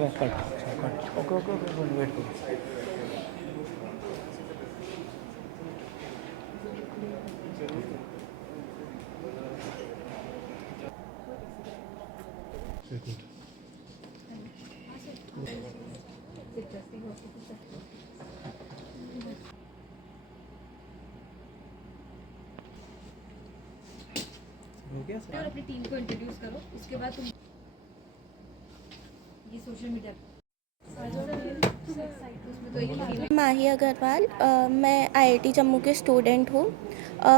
Cut okay okay okay wait करो। हो गया और अपनी टीम को इंट्रोड्यूस करो, उसके बाद तुम ये सोशल मीडिया माही अग्रवाल, मैं आईआईटी जम्मू के स्टूडेंट हूँ।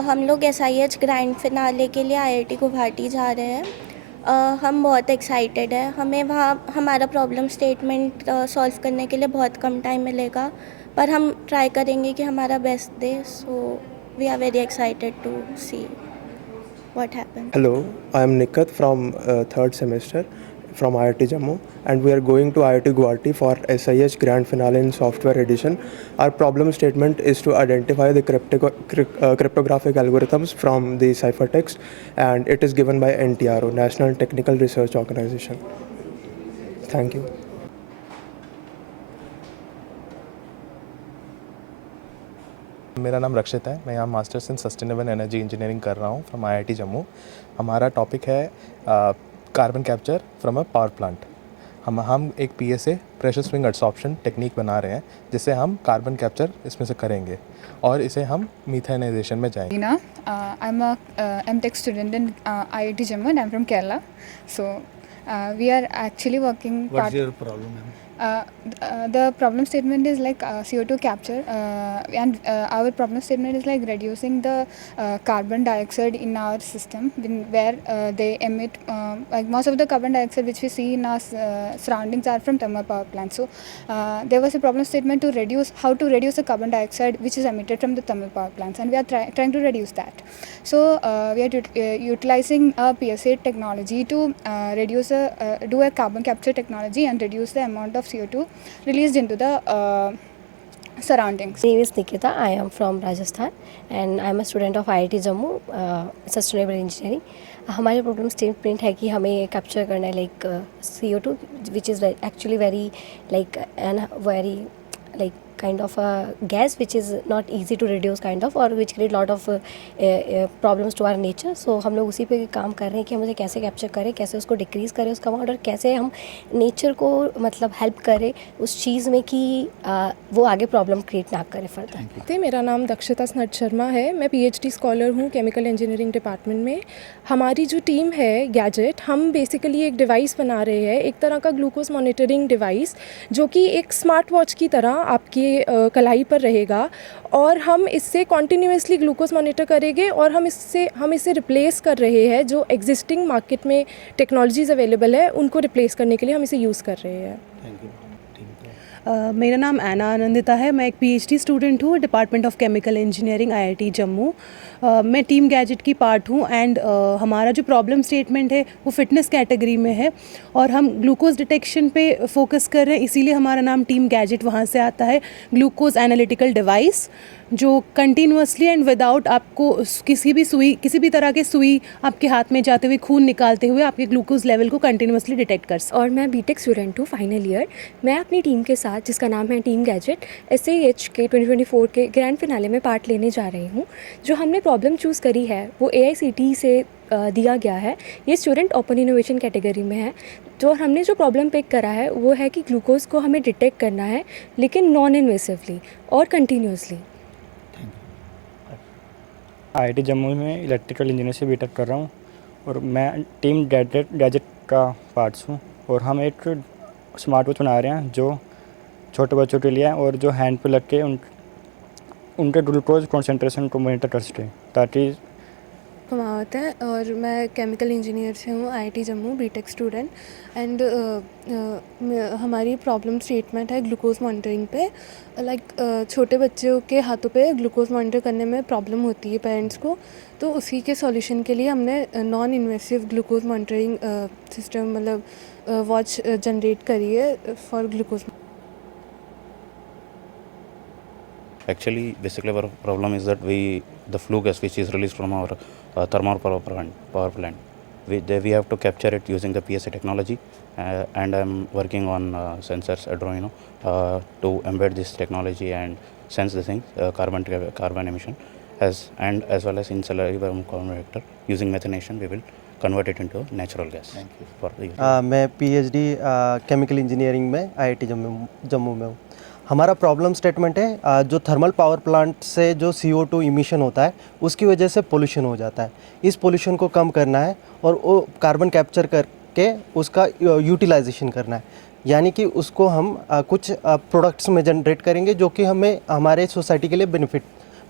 हम लोग एसआईएच ग्रैंड फिनाले के लिए आईआईटी गुवाहाटी जा रहे हैं। हम बहुत एक्साइटेड है। हमें वहाँ हमारा प्रॉब्लम स्टेटमेंट सॉल्व करने के लिए बहुत कम टाइम मिलेगा, पर हम ट्राई करेंगे कि हमारा बेस्ट दे। So we are very excited to see what happens. Hello, I am Nikat from third semester from IIT Jammu, and we are going to IIT Guwahati for SIH Grand Finale in Software Edition. Our problem statement is to identify the cryptographic algorithms from the ciphertext, and it is given by NTRO, National Technical Research Organization. Thank you. मेरा नाम रक्षित है। मैं यहाँ masters in sustainable energy engineering कर रहा हूँ from IIT Jammu. हमारा topic है carbon capture from a power plant. हम एक PSA pressure swing adsorption technique बना रहे हैं, जिससे हम कार्बन कैप्चर इसमें से करेंगे और इसे हम मीथेनाइजेशन में जाएंगे। I am a MTech student in IIT Jammu and I am from Kerala. So we are actually working what's your problem ma'am? The problem statement is like CO2 capture, and our problem statement is like reducing the carbon dioxide in our system where they emit like most of the carbon dioxide which we see in our surroundings are from thermal power plants. So there was a problem statement to reduce how to reduce the carbon dioxide which is emitted from the thermal power plants, and we are trying to reduce that. So we are utilizing PSA technology to do a carbon capture technology and reduce the amount of CO2 released into the surroundings. My name is Nikita. I am from Rajasthan and I am a student of IIT Jammu, Sustainable Engineering. हमारे program statement है कि हमें capture करना है like CO2 which is actually very like an very like kind of a gas which is not easy to reduce kind of, or which create lot of problems to our nature. So हम लोग उसी पे काम कर रहे हैं कि हम उसे कैसे कैप्चर करें, कैसे उसको डिक्रीज़ करें उसका अमाउंट, और कैसे हम नेचर को मतलब हेल्प करें उस चीज़ में कि वो आगे प्रॉब्लम क्रिएट ना करे फर्दर। मेरा नाम दक्षिता स्नट शर्मा है। मैं पीएचडी स्कॉलर हूँ केमिकल इंजीनियरिंग डिपार्टमेंट में। हमारी जो टीम है गैजेट, हम बेसिकली एक डिवाइस बना रहे हैं, एक तरह का ग्लूकोज मॉनिटरिंग डिवाइस जो कि एक स्मार्ट वॉच की तरह आपकी कलाई पर रहेगा, और हम इससे कॉन्टीन्यूसली ग्लूकोज मॉनिटर करेंगे, और हम इसे रिप्लेस कर रहे हैं जो एग्जिस्टिंग मार्केट में टेक्नोलॉजीज़ अवेलेबल है उनको रिप्लेस करने के लिए हम इसे यूज़ कर रहे हैं। मेरा नाम ऐना आनंदिता है। मैं एक पीएचडी स्टूडेंट हूँ department of chemical engineering IIT Jammu. मैं टीम गैजेट की पार्ट हूँ, एंड हमारा जो प्रॉब्लम स्टेटमेंट है वो फिटनेस कैटेगरी में है, और हम ग्लूकोज डिटेक्शन पे फोकस कर रहे हैं, इसीलिए हमारा नाम टीम गैजेट वहाँ से आता है। ग्लूकोज एनालिटिकल डिवाइस जो कंटिन्यूसली एंड विदाउट आपको किसी भी तरह के सुई आपके हाथ में जाते हुए, खून निकालते हुए आपके ग्लूकोज लेवल को कंटिन्यूसली डिटेक्ट कर सकते। और मैं बीटेक स्टूडेंट हूँ फाइनल ईयर। मैं अपनी टीम के साथ, जिसका नाम है टीम गैजेट, SIH के 2024 के ग्रैंड फिनाले में पार्ट लेने जा रही हूँ। जो हमने प्रॉब्लम चूज़ करी है वो AICTE से दिया गया है। ये स्टूडेंट ओपन इनोवेशन कैटेगरी में है। जो हमने जो प्रॉब्लम पिक करा है वो है कि ग्लूकोज को हमें डिटेक्ट करना है, लेकिन नॉन इन्वेसिवली और कंटिन्यूसली। आईआईटी जम्मू में इलेक्ट्रिकल इंजीनियर से बीटेक कर रहा हूँ, और मैं टीम गैजेट का पार्ट्स हूँ, और हम एक स्मार्ट वॉच बना रहे हैं जो छोटे बच्चों के लिए है, और जो हैंड पे लग के उनके ग्लूकोज कॉन्सेंट्रेशन को मॉनिटर कर सकें, ताकि कुमावत है, और मैं केमिकल इंजीनियर से हूँ IIT Jammu, BTech student. And हमारी प्रॉब्लम स्टेटमेंट है ग्लूकोज मॉनिटरिंग पे। लाइक छोटे बच्चों के हाथों पे ग्लूकोज मॉनिटर करने में प्रॉब्लम होती है पेरेंट्स को, तो उसी के सॉल्यूशन के लिए हमने non invasive glucose monitoring system मतलब वॉच जनरेट करी है for glucose. Actually, basically our problem is that the flue gas which is released from our thermal power plant, we have to capture it using the PSA technology, and I'm working on sensors Arduino to embed this technology and sense the thing, carbon emission, as well as in salary carbon reactor using methanation we will convert it into natural gas. Thank you for the मैं PhD chemical engineering में IIT Jammu में हूँ। हमारा problem statement है जो thermal power plant से जो CO2 emission होता है उसकी वजह से पोल्यूशन हो जाता है। इस पोल्यूशन को कम करना है और वो कार्बन कैप्चर करके उसका यूटिलाइजेशन करना है, यानी कि उसको हम कुछ प्रोडक्ट्स में जनरेट करेंगे जो कि हमें हमारे सोसाइटी के लिए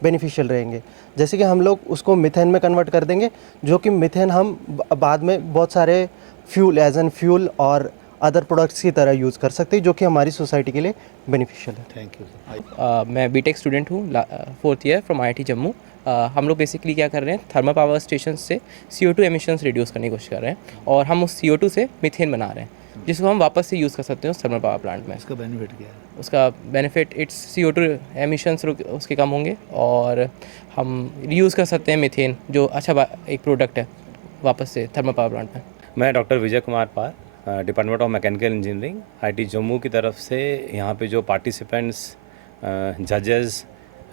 बेनिफिशियल रहेंगे। जैसे कि हम लोग उसको मिथेन में कन्वर्ट कर देंगे, जो कि मिथेन हम बाद में बहुत सारे फ्यूल एज एन फ्यूल और अदर प्रोडक्ट्स की तरह यूज़ कर सकते हैं, जो कि हमारी सोसाइटी के लिए बेनिफिशियल है। Thank you. मैं बीटेक स्टूडेंट हूँ, 4th year from IIT Jammu. हम लोग बेसिकली क्या कर रहे हैं, थर्मल पावर स्टेशन से CO2 एमिशंस रिड्यूस करने की कोशिश कर रहे हैं और हम उस CO2 से मीथेन बना रहे हैं जिसको हम वापस से यूज़ कर सकते हैं उस थर्मल पावर प्लांट में। इसका बेनिफिट क्या है? उसका बेनिफिट इट्स CO2 एमिशंस उसके कम होंगे और हम रीयूज़ कर सकते हैं मीथेन, जो अच्छा एक प्रोडक्ट है, वापस से थर्मल पावर प्लांट में। मैं डॉक्टर विजय कुमार पार, department of mechanical engineering IIT Jammu की तरफ से यहाँ पे जो पार्टिसिपेंट्स, जजेस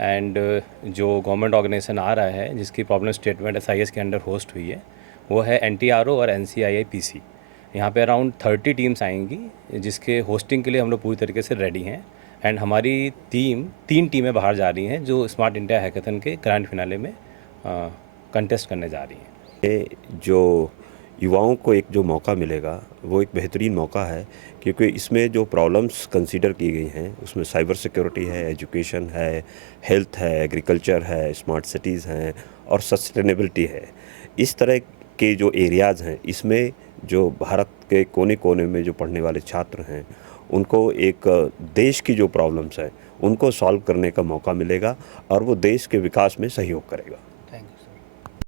एंड जो गवर्नमेंट ऑर्गेनाइजेशन आ रहा है जिसकी प्रॉब्लम स्टेटमेंट SIS के अंडर होस्ट हुई है, वो है NTRO और NCII-PC। यहाँ पे अराउंड 30 टीम्स आएंगी जिसके होस्टिंग के लिए हम लोग पूरी तरीके से रेडी हैं। एंड हमारी 3 टीमें बाहर जा रही हैं जो स्मार्ट इंडिया हैकाथन के ग्रैंड फिनाले में कंटेस्ट करने जा रही हैं। ये जो युवाओं को एक जो मौका मिलेगा वो एक बेहतरीन मौका है, क्योंकि इसमें जो प्रॉब्लम्स कंसीडर की गई हैं उसमें साइबर सिक्योरिटी है, एजुकेशन है, हेल्थ है, एग्रीकल्चर है, स्मार्ट सिटीज़ हैं और सस्टेनेबिलिटी है। इस तरह के जो एरियाज़ हैं, इसमें जो भारत के कोने कोने में जो पढ़ने वाले छात्र हैं उनको एक देश की जो प्रॉब्लम्स हैं उनको सॉल्व करने का मौका मिलेगा और वो देश के विकास में सहयोग करेगा।